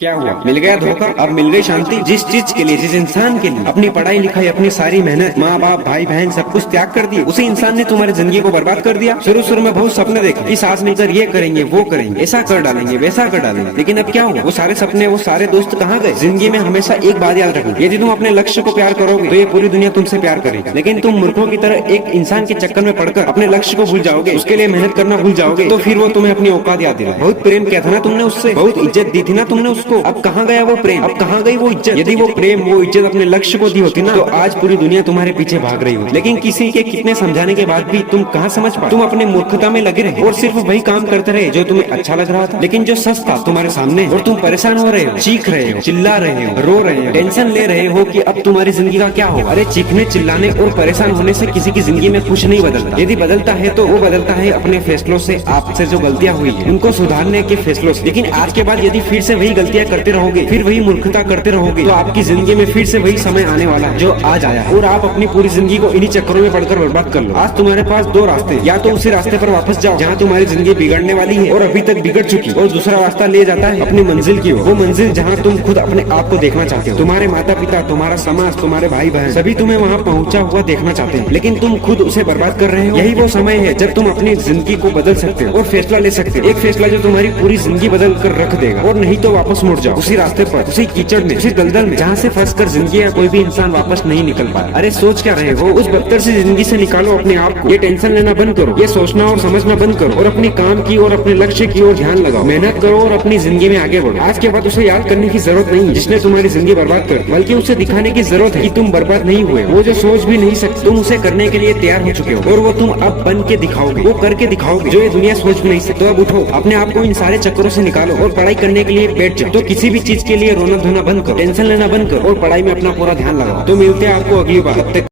क्या हुआ? मिल गया धोखा? अब मिल गई शांति? जिस चीज के लिए, जिस इंसान के लिए अपनी पढ़ाई लिखाई, अपनी सारी मेहनत, माँ बाप, भाई बहन सब कुछ त्याग कर दिए, उसी इंसान ने तुम्हारी जिंदगी को बर्बाद कर दिया। शुरू शुरू में बहुत सपने देखे कि साथ मिलकर ये करेंगे, वो करेंगे, ऐसा कर डालेंगे, वैसा कर डालेंगे, लेकिन अब क्या हुआ? वो सारे सपने, वो सारे दोस्त कहाँ गए? जिंदगी में हमेशा एक बात याद रखना, यदि तुम अपने लक्ष्य को प्यार करोगे तो ये पूरी दुनिया तुमसे प्यार करेगी, लेकिन तुम मूर्खों की तरह एक इंसान के चक्कर में पड़कर अपने लक्ष्य को भूल जाओगे, उसके लिए मेहनत करना भूल जाओगे, तो फिर वो तुम्हें अपनी औकात याद दिलाए। बहुत प्रेम किया था ना तुमने उससे, बहुत इज्जत दी थी ना तुमने उसको, अब कहाँ गया वो प्रेम? अब कहाँ गई वो इज्जत? यदि वो प्रेम, वो इज्जत अपने लक्ष्य को दी होती ना, तो आज पूरी दुनिया तुम्हारे पीछे भाग रही होती। लेकिन किसी के कितने समझाने के बाद भी तुम कहाँ समझ पाए? तुम अपने मूर्खता में लगे रहे और सिर्फ वही काम करते रहे जो तुम्हें अच्छा लग रहा था, लेकिन जो सच था तुम्हारे सामने, और तुम परेशान हो रहे हो, चीख रहे हो, चिल्ला रहे हो, रो रहे हो, टेंशन ले रहे हो कि अब तुम्हारी जिंदगी का क्या हो। अरे चीखने, चिल्लाने और परेशान होने से किसी की जिंदगी में कुछ नहीं बदलता। यदि बदलता है तो वो बदलता है अपने फैसलों से, आपसे जो गलतियां हुई है उनको सुधारने के फैसलों से। लेकिन आज के बाद यदि फिर से वही गलतियां करते रहोगे, फिर वही मूर्खता करते रहोगे, तो आपकी जिंदगी में फिर से वही समय आने वाला है जो आज आया है, और आप अपनी पूरी जिंदगी को इन्हीं चक्करों में पड़कर बर्बाद कर लो। आज तुम्हारे पास दो रास्ते, या तो उसी रास्ते पर वापस जाओ जहाँ तुम्हारी जिंदगी बिगड़ने वाली है और अभी तक बिगड़ चुकी, और दूसरा रास्ता ले जाता है अपनी मंजिल की ओर, वो मंजिल जहाँ तुम खुद अपने आप को देखना चाहते हो। तुम्हारे माता पिता, तुम्हारा समाज, तुम्हारे भाई बहन सभी तुम्हें वहाँ पहुँचा हुआ देखना चाहते हैं, लेकिन तुम खुद उसे बर्बाद कर रहे हो। यही वो समय है जब तुम अपनी जिंदगी को बदल सकते हो और फैसला ले सकते हो, एक फैसला जो तुम्हारी पूरी जिंदगी बदल कर रख देगा। और नहीं तो वापस मुड़ जाओ उसी रास्ते पर, उसी कीचड़ में, उसी दलदल में जहाँ से फंस कर जिंदगी का कोई भी इंसान वापस नहीं निकल पाया। अरे सोच क्या रहे हो? उस बदतर से जिंदगी से निकालो अपने आप को। ये टेंशन लेना बंद करो, ये सोचना और समझना बंद करो, और अपने काम की और अपने लक्ष्य की ओर ध्यान लगाओ, मेहनत करो और अपनी जिंदगी में आगे बढ़ो। आज के बाद उसे याद करने की जरूरत नहीं जिसने तुम्हारी जिंदगी बर्बाद कर दी, बल्कि उसे दिखाने की जरूरत है कि तुम बर्बाद नहीं हुए। वो जो सोच भी नहीं सकते, तुम उसे करने के लिए तैयार हो चुके हो, और वो तुम अब बन के दिखाओगे, वो करके दिखाओगे जो ये दुनिया सोच भी नहीं सकती। तो अब उठो, अपने आप को इन सारे चक्करों से निकालो और पढ़ाई करने के लिए बैठ जाओ। तो किसी भी चीज के लिए रोना धोना बंद करो, टेंशन लेना बंद करो और पढ़ाई में अपना पूरा ध्यान लगाओ। तो मिलते हैं आपको अगली बार। तब तक